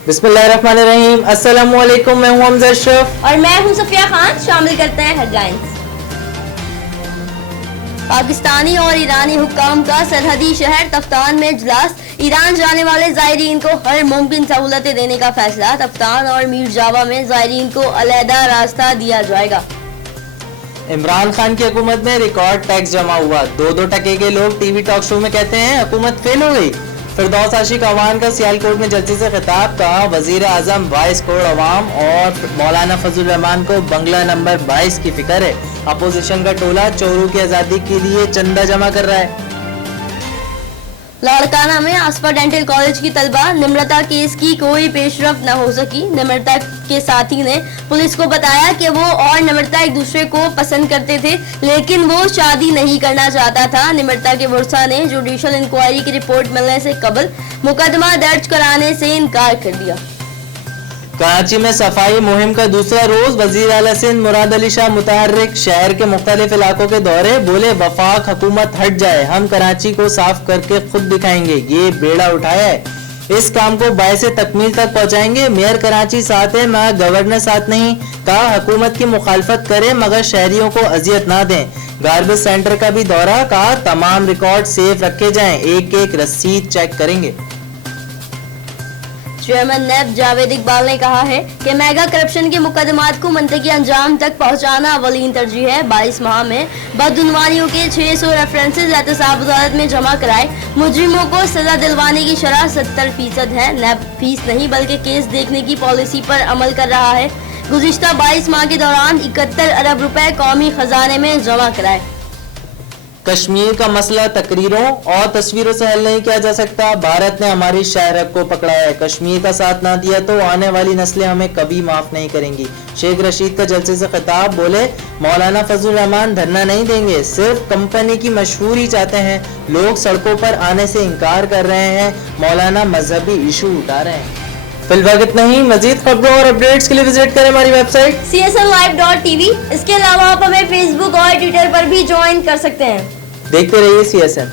बिस्मिल्लाहिर्रहमानिर्रहीम। अस्सलामुअलैकुम, मैं हूं हमजा अशरफ और मैं हूं सफिया खान। शामिल करते हैं हेडलाइंस। पाकिस्तानी और ईरानी हुक्काम का सरहदी शहर तफ्तान में इजलास। ईरान जाने वाले ज़ायरीन को हर मुमकिन सहूलतें देने का फैसला। तफ्तान और मीर जावा में ज़ायरीन को अलहदा रास्ता दिया जाएगा। इमरान खान की हुकूमत में रिकॉर्ड टैक्स जमा हुआ। 2-2 टके के लोग टीवी टॉक शो में कहते हैं हुकूमत फेल हो गई। फिरदौस आशिक अवान का सियालकोट में जलसे से खिताब। कहा वजीर आजम 22 करोड़ अवाम और मौलाना फजल रहमान को बंगला नंबर 22 की फिक्र है। अपोजिशन का टोला चोरों की आज़ादी के लिए चंदा जमा कर रहा है। लाड़काना में आसफा डेंटल कॉलेज की तलबा। निम्रता केस की कोई पेशरफ न हो सकी। निम्रता के साथी ने पुलिस को बताया कि वो और निम्रता एक दूसरे को पसंद करते थे, लेकिन वो शादी नहीं करना चाहता था। निम्रता के वर्सा ने जुडिशल इंक्वायरी की रिपोर्ट मिलने से कबल मुकदमा दर्ज कराने से इनकार कर दिया। कराची में सफाई मुहिम का दूसरा रोज। वजीर आला सिंध मुराद अली शाह मुतहर्रिक शहर के मुख्तलिफ इलाकों के दौरे। बोले वफाक हुकूमत हट जाए, हम कराची को साफ करके खुद दिखाएंगे। ये बेड़ा उठाया है, इस काम को बायसे तकमील तक पहुंचाएंगे। मेयर कराची साथ है मगर गवर्नर साथ नहीं। कहा हुकूमत की मुखालफत करें मगर शहरियों को अजियत ना दें। गार्बेज सेंटर का भी दौरा। कहा तमाम रिकॉर्ड सेफ रखे जाएं, एक एक रसीद चेक करेंगे। चेयरमैन नैब जावेद इकबाल ने कहा है कि मेगा करप्शन के मुकदमात को मंतकी अंजाम तक पहुंचाना अवलीन तरजीह है। 22 माह में बदउनवानियों के 600 रेफरेंसेज एहतसाब अदालत में जमा कराए। मुजरिमों को सजा दिलवाने की शरह 70% है। नैब फीस नहीं बल्कि केस देखने की पॉलिसी पर अमल कर रहा है। गुज़िश्ता 22 माह के दौरान 71 अरब रुपए कौमी खजाने में जमा कराए। कश्मीर का मसला तकरीरों और तस्वीरों से हल नहीं किया जा सकता। भारत ने हमारी शायरक को पकड़ा है। कश्मीर का साथ ना दिया तो आने वाली नस्लें हमें कभी माफ नहीं करेंगी। शेख रशीद का जलसे से खिताब। बोले मौलाना फजल रहमान धरना नहीं देंगे, सिर्फ कंपनी की मशहूरी चाहते हैं। लोग सड़कों पर आने से इनकार कर रहे हैं। मौलाना मजहबी इशू उठा रहे हैं। फिलहाल इतना ही। मजीद खबरों और अपडेट्स के लिए विजिट करें हमारी वेबसाइट csnlive.tv। इसके अलावा आप हमें फेसबुक और ट्विटर पर भी ज्वाइन कर सकते हैं। देखते रहिए CSN।